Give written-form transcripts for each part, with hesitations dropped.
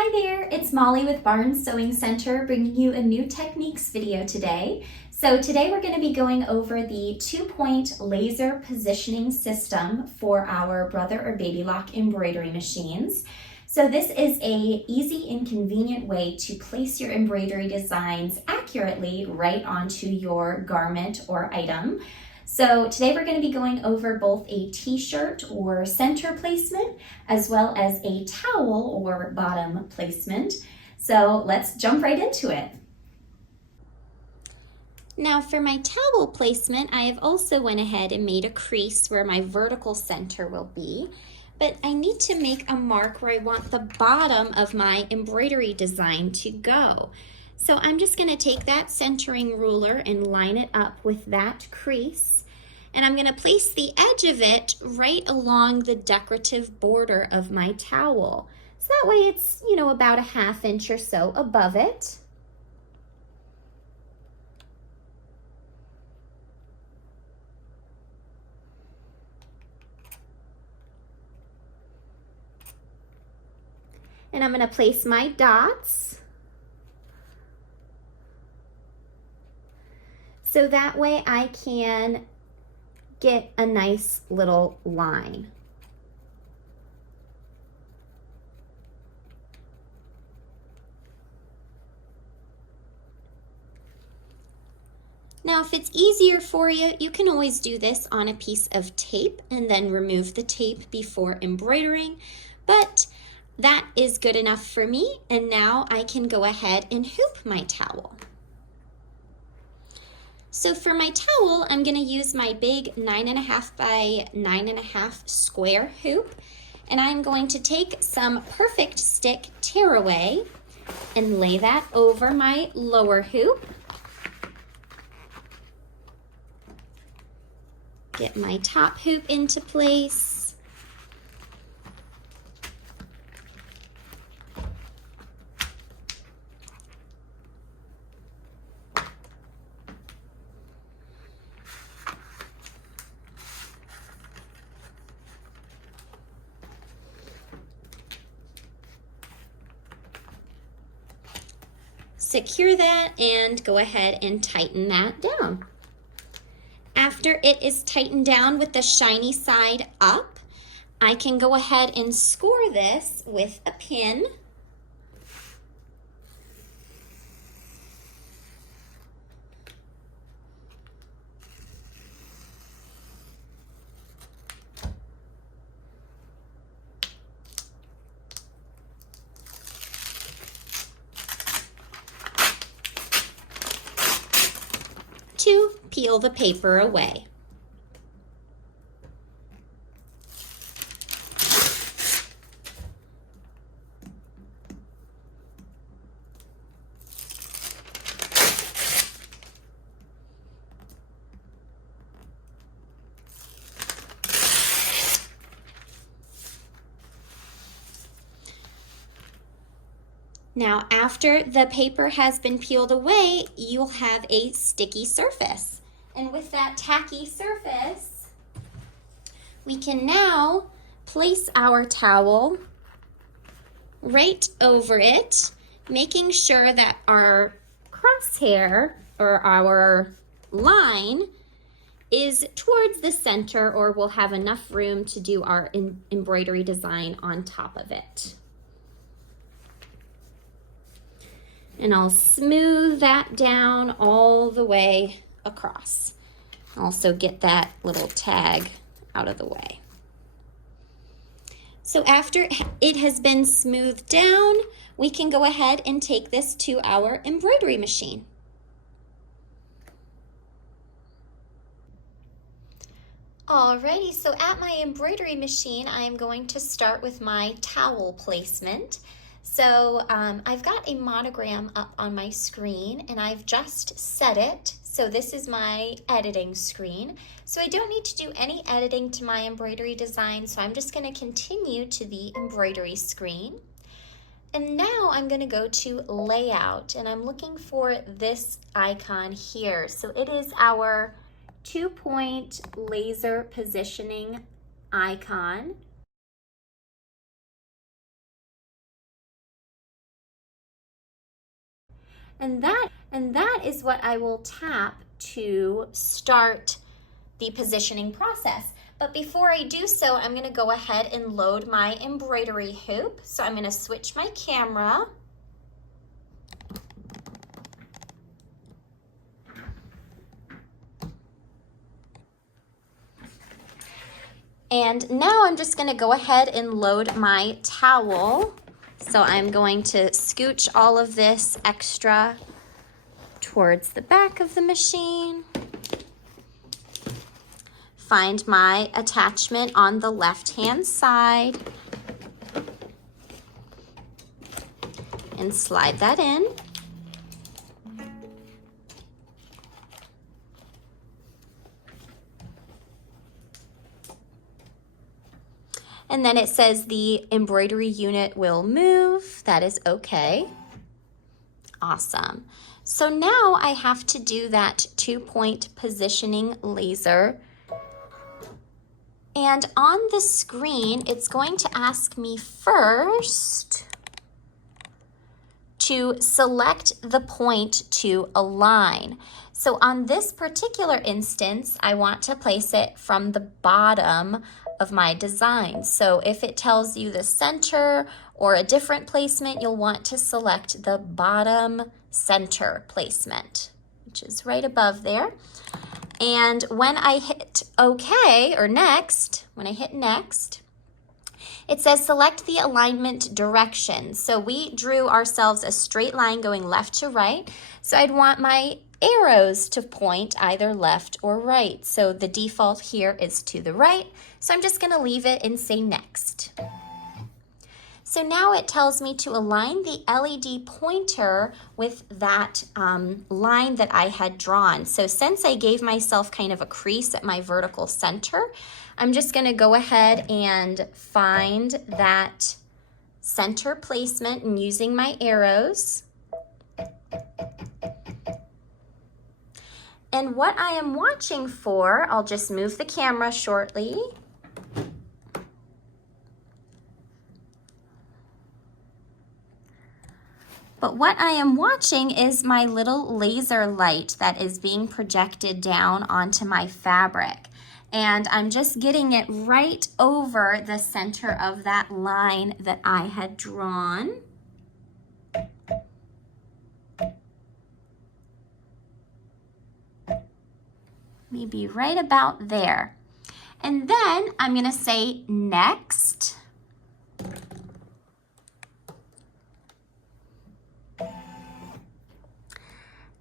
Hi there, it's Molly with Barnes Sewing Center bringing you a new techniques video today. So today we're going to be going over the 2-point laser positioning system for our Brother or Baby Lock embroidery machines. So this is a easy and convenient way to place your embroidery designs accurately right onto your garment or item. So today we're going to be going over both a t-shirt or center placement as well as a towel or bottom placement. So let's jump right into it. Now for my towel placement, I have also went ahead and made a crease where my vertical center will be, but I need to make a mark where I want the bottom of my embroidery design to go. So I'm just going to take that centering ruler and line it up with that crease. And I'm going to place the edge of it right along the decorative border of my towel. So that way it's, about a 1/2 inch or so above it. And I'm going to place my dots. So that way I can get a nice little line. Now, if it's easier for you, you can always do this on a piece of tape and then remove the tape before embroidering, but that is good enough for me, and now I can go ahead and hoop my towel. So for my towel, I'm going to use my big 9.5 by 9.5 square hoop, and I'm going to take some perfect stick tearaway and lay that over my lower hoop. Get my top hoop into place. Secure that and go ahead and tighten that down. After it is tightened down with the shiny side up, I can go ahead and score this with a pin. To peel the paper away. Now, after the paper has been peeled away, you'll have a sticky surface. And with that tacky surface, we can now place our towel right over it, making sure that our crosshair or our line is towards the center, or we'll have enough room to do our embroidery design on top of it. And I'll smooth that down all the way across. Also get that little tag out of the way. So after it has been smoothed down, we can go ahead and take this to our embroidery machine. Alrighty, so at my embroidery machine, I am going to start with my towel placement. So I've got a monogram up on my screen and I've just set it. So this is my editing screen. So I don't need to do any editing to my embroidery design. So I'm just going to continue to the embroidery screen. And now I'm going to go to layout and I'm looking for this icon here. So it is our 2-point laser positioning icon. And that is what I will tap to start the positioning process. But before I do so, I'm gonna go ahead and load my embroidery hoop. So I'm gonna switch my camera. And now I'm just gonna go ahead and load my towel. So I'm going to scooch all of this extra towards the back of the machine. Find my attachment on the left-hand side and slide that in. And then it says the embroidery unit will move. That is okay. Awesome. So now I have to do that 2-point positioning laser. And on the screen, it's going to ask me first to select the point to align. So on this particular instance, I want to place it from the bottom of my design. So if it tells you the center or a different placement, you'll want to select the bottom center placement, which is right above there. And when I hit OK or next, when I hit next, it says select the alignment direction. So we drew ourselves a straight line going left to right. So I'd want my arrows to point either left or right. So the default here is to the right. So I'm just going to leave it and say next. So now it tells me to align the LED pointer with that line that I had drawn. So since I gave myself kind of a crease at my vertical center, I'm just going to go ahead and find that center placement and using my arrows. And what I am watching for, I'll just move the camera shortly. But what I am watching is my little laser light that is being projected down onto my fabric. And I'm just getting it right over the center of that line that I had drawn. Maybe right about there. And then I'm going to say next.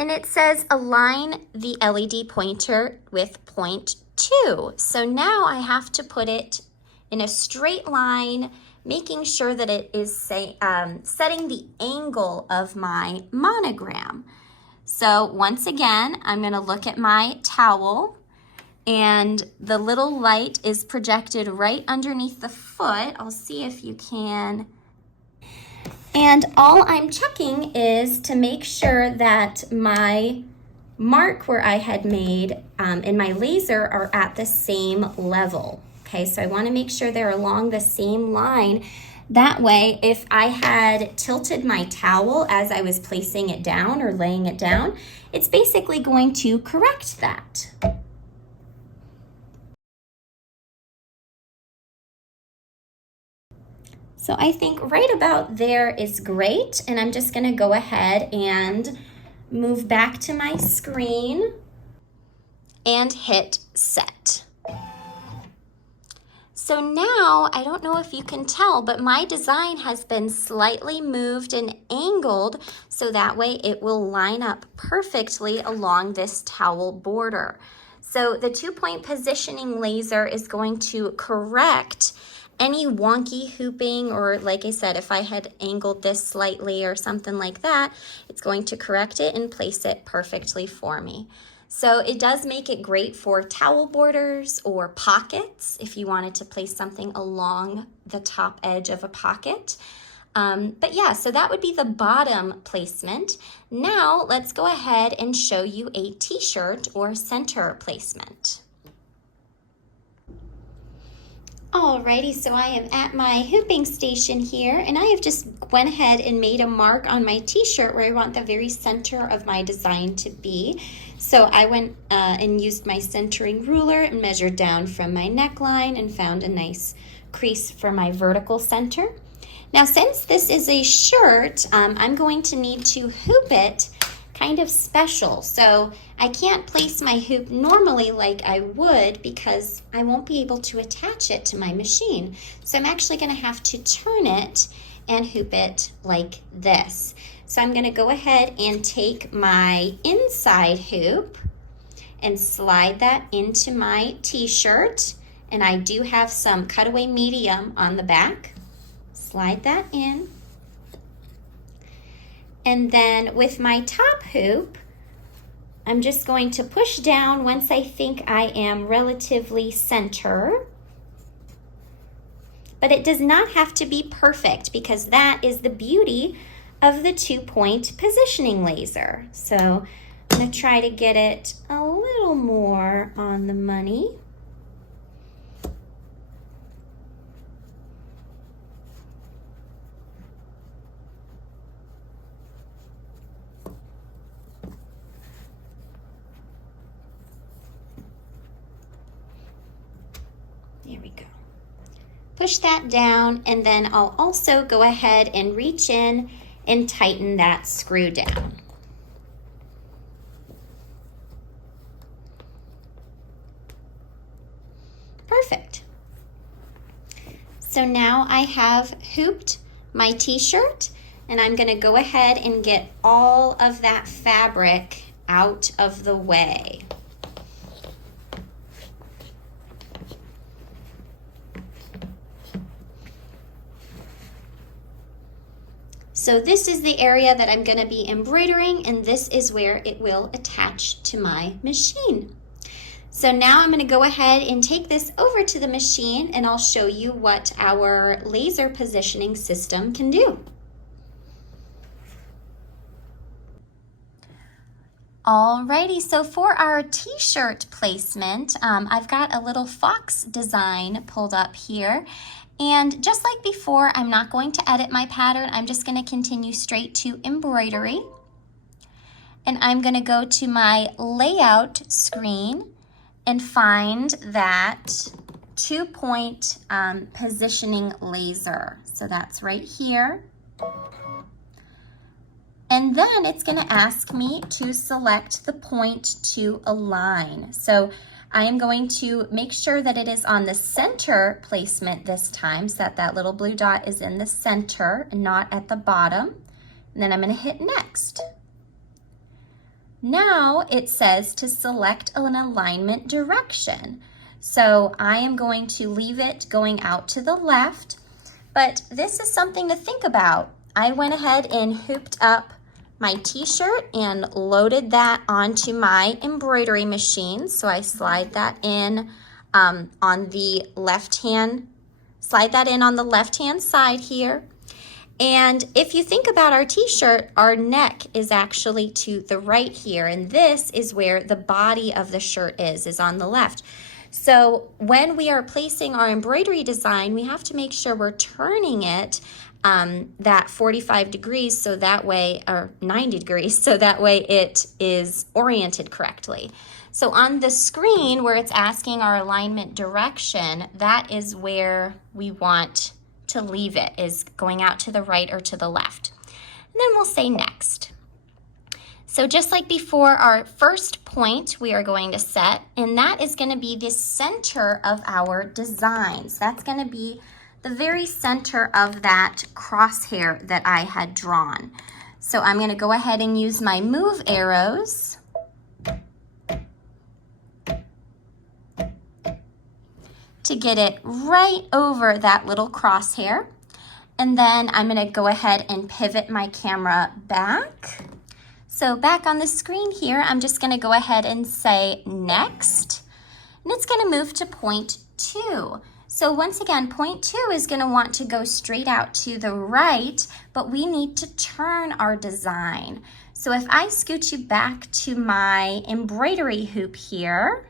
And it says align the LED pointer with point 2. So now I have to put it in a straight line, making sure that it is setting the angle of my monogram. So once again, I'm going to look at my towel, and the little light is projected right underneath the foot. I'll see if you can. And all I'm checking is to make sure that my mark where I had made and my laser are at the same level. Okay, so I want to make sure they're along the same line. That way, if I had tilted my towel as I was placing it down or laying it down, it's basically going to correct that. So I think right about there is great, and I'm just going to go ahead and move back to my screen and hit set. So now, I don't know if you can tell, but my design has been slightly moved and angled so that way it will line up perfectly along this towel border. So the 2-point positioning laser is going to correct any wonky hooping, or like I said, if I had angled this slightly or something like that, it's going to correct it and place it perfectly for me. So it does make it great for towel borders or pockets if you wanted to place something along the top edge of a pocket. But yeah, so that would be the bottom placement. Now let's go ahead and show you a t-shirt or center placement. All Alrighty, so I am at my hooping station here, and I have just went ahead and made a mark on my t-shirt where I want the very center of my design to be. So I went and used my centering ruler and measured down from my neckline and found a nice crease for my vertical center. Now, since this is a shirt, I'm going to need to hoop it kind of special. So I can't place my hoop normally like I would because I won't be able to attach it to my machine. So I'm actually going to have to turn it and hoop it like this. So I'm going to go ahead and take my inside hoop and slide that into my t-shirt. And I do have some cutaway medium on the back. Slide that in. And then with my top hoop, I'm just going to push down once I think I am relatively center. But it does not have to be perfect because that is the beauty of the 2-point positioning laser. So I'm going to try to get it a little more on the money. There we go. Push that down, and then I'll also go ahead and reach in and tighten that screw down. Perfect. So now I have hooped my t-shirt, and I'm going to go ahead and get all of that fabric out of the way. So this is the area that I'm going to be embroidering, and this is where it will attach to my machine. So now I'm going to go ahead and take this over to the machine, and I'll show you what our laser positioning system can do. Alrighty, so for our t-shirt placement, I've got a little fox design pulled up here. And just like before, I'm not going to edit my pattern. I'm just going to continue straight to embroidery. And I'm going to go to my layout screen and find that 2-point positioning laser. So that's right here. And then it's going to ask me to select the point to align. So I am going to make sure that it is on the center placement this time, so that that little blue dot is in the center and not at the bottom. And then I'm going to hit next. Now it says to select an alignment direction. So I am going to leave it going out to the left, but this is something to think about. I went ahead and hooped up my t-shirt and loaded that onto my embroidery machine. So I slide that in on the left-hand side here. And if you think about our t-shirt, our neck is actually to the right here, and this is where the body of the shirt is on the left. So when we are placing our embroidery design, we have to make sure we're turning it that 45 degrees so that way, or 90 degrees, so that way it is oriented correctly. So on the screen where it's asking our alignment direction, that is where we want to leave it, is going out to the right or to the left. And then we'll say next. So just like before, our first point we are going to set, and that is going to be the center of our designs. That's going to be the very center of that crosshair that I had drawn. So I'm going to go ahead and use my move arrows to get it right over that little crosshair. And then I'm going to go ahead and pivot my camera back. So back on the screen here, I'm just going to go ahead and say next. And it's going to move to point 2. So once again, point 2 is going to want to go straight out to the right, but we need to turn our design. So if I scoot you back to my embroidery hoop here,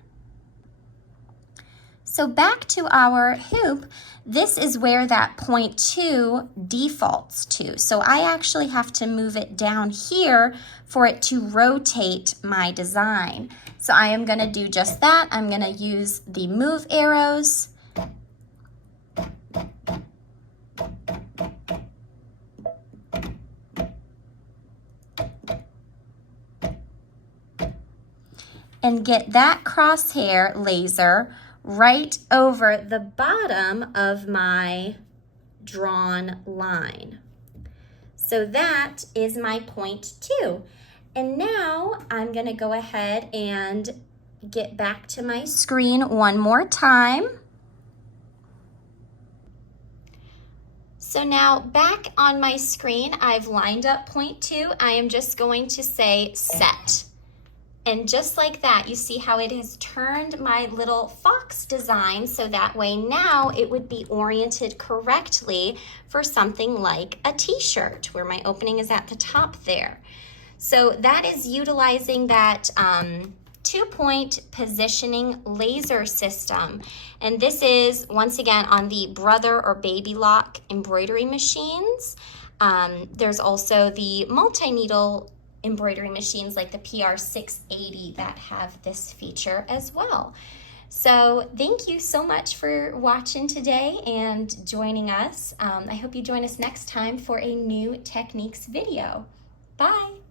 So back to our hoop, this is where that 0.2 defaults to. So I actually have to move it down here for it to rotate my design. So I am going to do just that. I'm going to use the move arrows. And get that crosshair laser right over the bottom of my drawn line. So that is my 0.2. And now I'm going to go ahead and get back to my screen one more time. So now back on my screen, I've lined up 0.2. I am just going to say set. And just like that, you see how it has turned my little fox design so that way now it would be oriented correctly for something like a t-shirt where my opening is at the top there. So that is utilizing that 2-point positioning laser system. And this is, once again, on the Brother or Baby Lock embroidery machines. There's also the multi-needle embroidery machines like the PR680 that have this feature as well. So thank you so much for watching today and joining us. I hope you join us next time for a new techniques video. Bye.